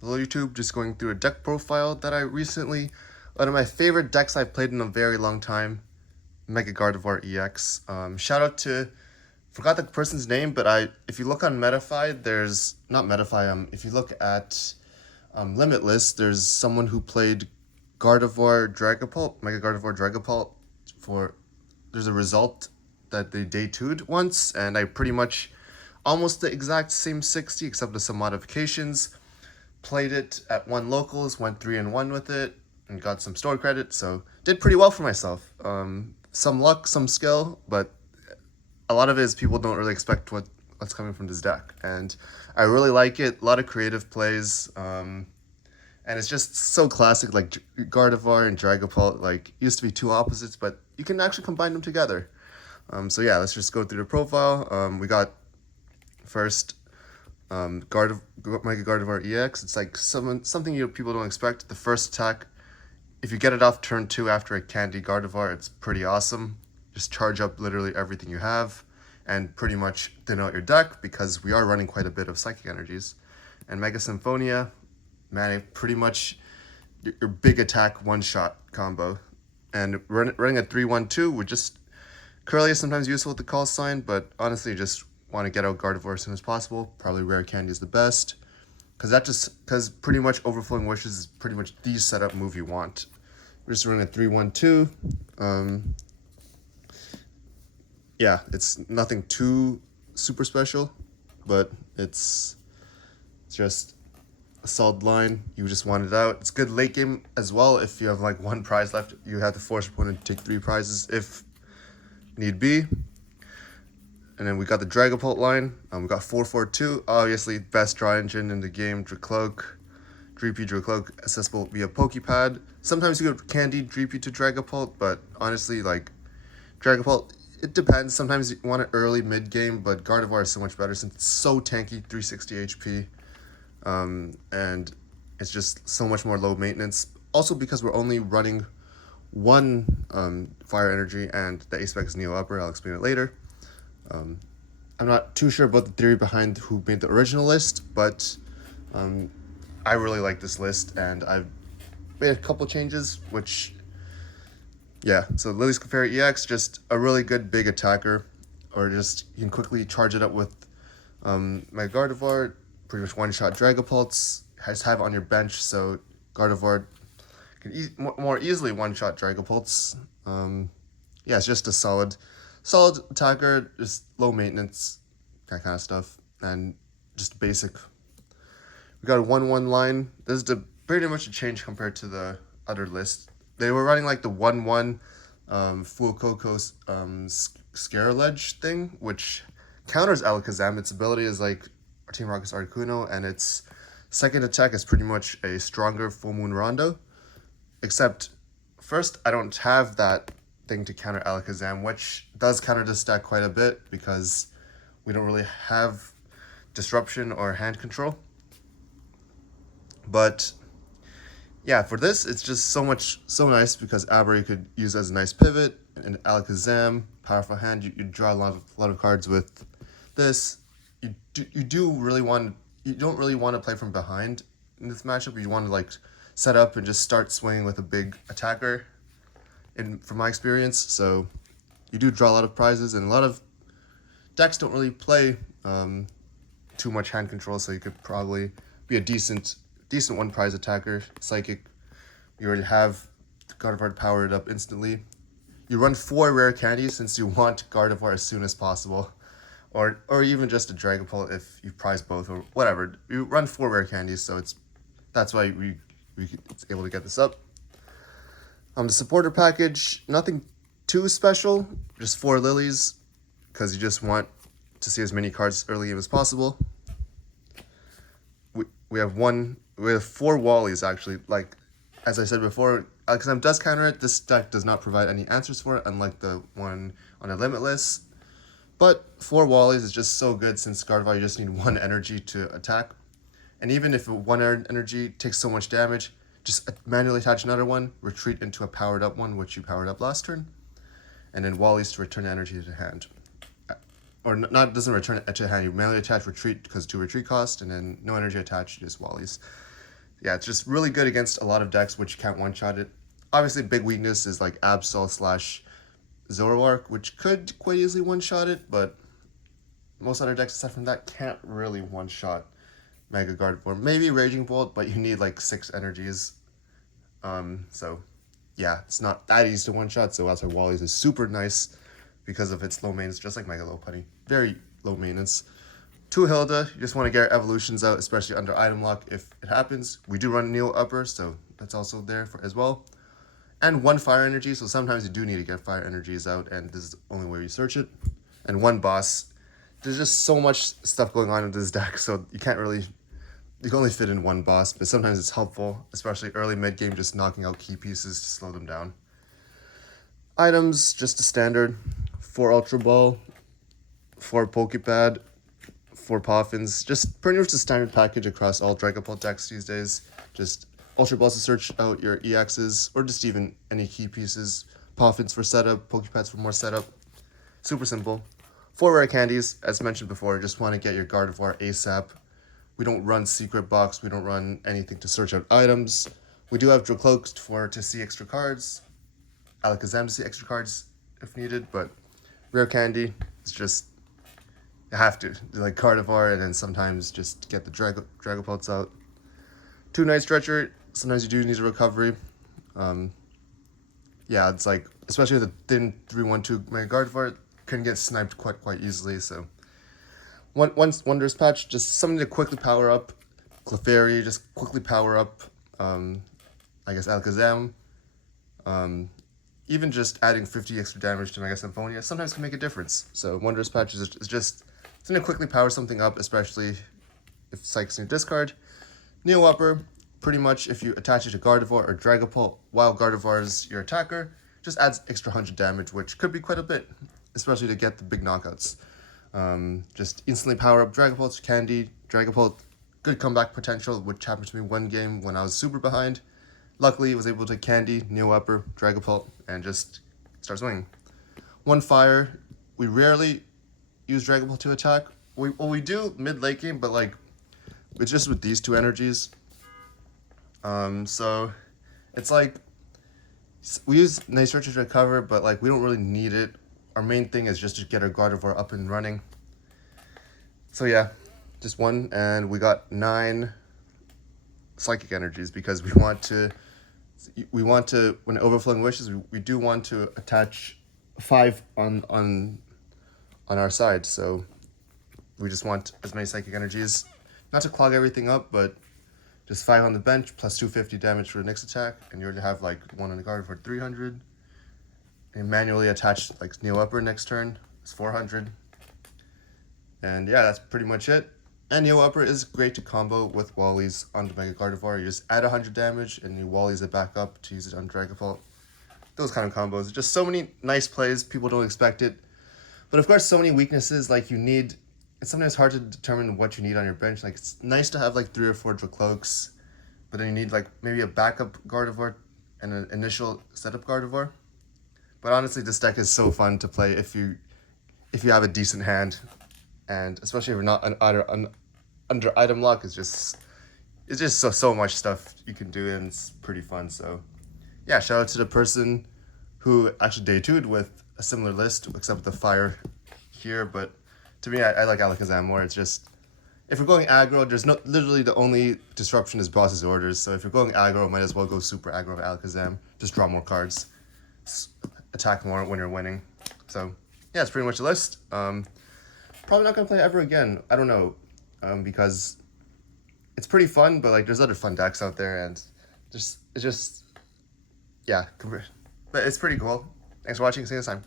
Hello YouTube, just going through a deck profile that I recently, one of my favorite decks I've played in a very long time, Mega Gardevoir EX. Shout out to, forgot the person's name, but if you look on Metafy, there's, not Metafy, if you look at Limitless, there's someone who played Gardevoir-Dragapult, Mega Gardevoir-Dragapult there's a result that they day 2'd once, and I pretty much, almost the exact same 60, except with some modifications. Played it at one locals, went 3-1 with it, and got some store credit, so did pretty well for myself. Some luck, some skill, but a lot of it is people don't really expect what's coming from this deck, and I really like it. A lot of creative plays, and it's just so classic. Like Gardevoir and Dragapult, like used to be two opposites, but you can actually combine them together. So yeah, let's just go through the profile. We got first Mega Gardevoir EX. It's like something people don't expect. The first attack, if you get it off turn 2 after a Candy Gardevoir, it's pretty awesome. Just charge up literally everything you have and pretty much thin out your deck because we are running quite a bit of Psychic Energies. And Mega Symphonia, man, pretty much your big attack one-shot combo. And running a 3-1-2 would just, Curly is sometimes useful with the call sign, but honestly just want to get out Gardevoir as soon as possible. Probably Rare Candy is the best. Because pretty much Overflowing Wishes is pretty much the setup move you want. We're just running a 3-1-2. Yeah, it's nothing too super special, but it's just a solid line. You just want it out. It's good late game as well. If you have like one prize left, you have to force your opponent to take 3 prizes if need be. And then we got the Dragapult line. We got 4-4-2. Obviously, best draw engine in the game. Dracloak, Dreepy Dracloak, accessible via Pokepad. Sometimes you get Candy Dreepy to Dragapult, but honestly, like Dragapult, it depends. Sometimes you want it early, mid game, but Gardevoir is so much better since it's so tanky, 360 HP, and it's just so much more low maintenance. Also, because we're only running one Fire Energy and the Ace-Specs Neo Upper. I'll explain it later. I'm not too sure about the theory behind who made the original list, but I really like this list, and I've made a couple changes, which, yeah. So Lily's Clefairy EX, just a really good big attacker, or just you can quickly charge it up with my Gardevoir, pretty much one-shot Dragapults, just have it on your bench, so Gardevoir can more easily one-shot Dragapults. Yeah, it's just a solid attacker, just low maintenance, that kind of stuff, and just basic. We got a 1-1 line. This is pretty much a change compared to the other list. They were running like the 1-1 Fuecoco's Scare Ledge thing, which counters Alakazam. Its ability is like Team Rocket's Articuno, and its second attack is pretty much a stronger Full Moon Rondo. Except, first, I don't have that thing to counter Alakazam, which does counter this deck quite a bit because we don't really have disruption or hand control. But yeah, for this, it's just so nice because Abra could use as a nice pivot, and Alakazam, powerful hand. You draw a lot of cards with this. You don't really want to play from behind in this matchup. You want to like set up and just start swinging with a big attacker. From my experience, so you do draw a lot of prizes, and a lot of decks don't really play too much hand control, so you could probably be a decent one prize attacker. Psychic, you already have Gardevoir powered up instantly. You run 4 rare candies since you want Gardevoir as soon as possible, or even just a Dragapult if you prize both or whatever. You run 4 rare candies, so that's why it's able to get this up. The supporter package, nothing too special, just 4 lilies, because you just want to see as many cards early game as possible. We have 4 Wallies, actually. Like, as I said before, Alakazam does counter it. This deck does not provide any answers for it, unlike the one on a Limitless. But 4 Wallies is just so good since Gardevoir, you just need 1 energy to attack. And even if 1 energy takes so much damage, just manually attach another one, retreat into a powered up one, which you powered up last turn, and then Wallies to return energy to hand. Or not, doesn't return it to hand, you manually attach retreat because 2 retreat cost, and then no energy attached, just Wallies. Yeah, it's just really good against a lot of decks which can't one-shot it. Obviously, big weakness is like Absol slash Zoroark, which could quite easily one-shot it, but most other decks aside from that can't really one-shot Mega Gardevoir. Maybe Raging Bolt, but you need like 6 energies. So yeah, it's not that easy to one-shot, so that's why Wally's is super nice because of its low maintenance, just like Mega Lopunny. Very low maintenance. 2 Hilda, you just want to get our evolutions out, especially under item lock if it happens. We do run Neo Upper, so that's also there for as well. And 1 fire energy, so sometimes you do need to get fire energies out, and this is the only way you search it. And 1 boss. There's just so much stuff going on in this deck, so you can only fit in 1 boss, but sometimes it's helpful, especially early mid-game, just knocking out key pieces to slow them down. Items, just a standard. 4 Ultra Ball, 4 Pokepad, 4 Poffins, just pretty much the standard package across all Dragapult decks these days. Just Ultra Balls to search out your EXs, or just even any key pieces. Poffins for setup, Pokepads for more setup. Super simple. 4 rare candies, as mentioned before, just want to get your Gardevoir ASAP. We don't run Secret Box, we don't run anything to search out items. We do have Dracloak to see extra cards, Alakazam to see extra cards if needed, but rare candy is just, you have to. Like Gardevoir, and then sometimes just get the Dragapults out. 2 Night Stretcher, sometimes you do need a recovery. Yeah, it's like, especially with the thin 3-1-2 Mega Gardevoir, can get sniped quite easily, so. One Wondrous Patch, just something to quickly power up. Clefairy, just quickly power up, I guess Alakazam. Even just adding 50 extra damage to Mega Symphonia sometimes can make a difference. So Wondrous Patch is just something to quickly power something up, especially if Psychic's in your discard. Neo Upper, pretty much if you attach it to Gardevoir or Dragapult while Gardevoir is your attacker, just adds extra 100 damage, which could be quite a bit, especially to get the big knockouts. Just instantly power up Dragapult, Candy, Dragapult, good comeback potential, which happened to me one game when I was super behind. Luckily, I was able to Candy, Neo Upper, Dragapult, and just start swinging. 1 Fire, we rarely use Dragapult to attack. We do mid-late game, but like, it's just with these 2 energies. So, it's like, we use Night Stretcher to recover, but like, we don't really need it. Our main thing is just to get our Gardevoir up and running. So yeah, just 1, and we got 9 Psychic energies because we want to, when Overflowing Wishes, we do want to attach 5 on our side. So we just want as many Psychic energies, not to clog everything up, but just 5 on the bench plus 250 damage for the next attack, and you already have like 1 on the guard for 300. And manually attach like Neo Upper next turn, it's 400. And yeah, that's pretty much it. And Neo Upper is great to combo with Wally's on the Mega Gardevoir. You just add 100 damage and you Wally's it back up to use it on Dragapult. Those kind of combos. Just so many nice plays, people don't expect it. But of course, so many weaknesses, like you need, it's sometimes hard to determine what you need on your bench. Like it's nice to have like 3 or 4 Dracloaks, but then you need like maybe a backup Gardevoir and an initial setup Gardevoir. But honestly, this deck is so fun to play if you have a decent hand, and especially if you're not under item lock. It's just so much stuff you can do, and it's pretty fun. So yeah, shout out to the person who actually debuted with a similar list, except with the fire here. But to me, I like Alakazam more. It's just, if you're going aggro, there's literally the only disruption is boss's orders. So if you're going aggro, might as well go super aggro with Alakazam. Just draw more cards, attack more when you're winning. So yeah, it's pretty much the list. Probably not gonna play ever again. I don't know, because it's pretty fun, but like there's other fun decks out there, and it's just yeah, but it's pretty cool. Thanks for watching. See you next time.